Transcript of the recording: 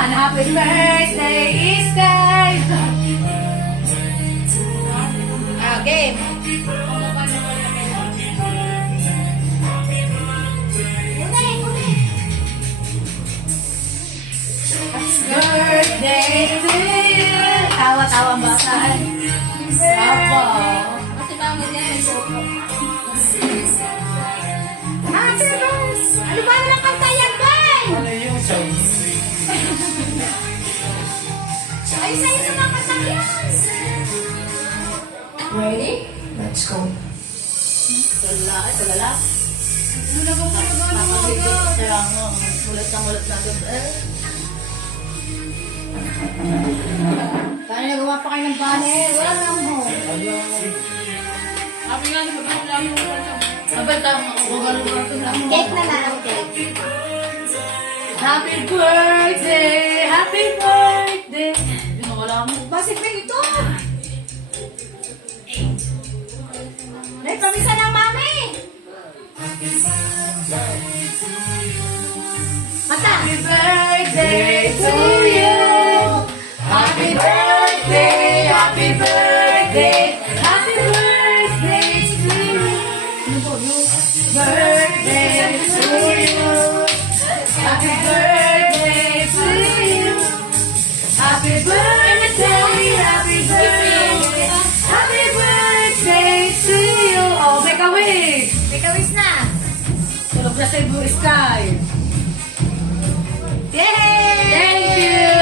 one. Happy birthday, Sky. Game. Birthday to you. Tawa-tawa ang bata. Aba. Kasi bangon niya, may sopo. Happy birthday. Ano ba nalang kanta yan, Bay? Ano yung sound? Ay, sa'yo sa mga kantang yan. Ready? Let's go. Tulala. Kaya nga, mulat na agad. Paano nagawa pa kayo ng banner? Wala na mo. Sabi nga, di ba ba lang yung sabay tama ako, Cake na lang, cake. Happy birthday! Happy birthday! wala mo. Basig na ito! May pamisa ng mami! Mata! Happy birthday to you! Happy birthday! Happy birthday! Happy birthday to you! Birthday to you! Happy birthday to you! Happy birthday! Happy birthday! Happy birthday to you! Oh, make a wish! Make a wish na. Tulog na sa blue sky. Yay! Thank you!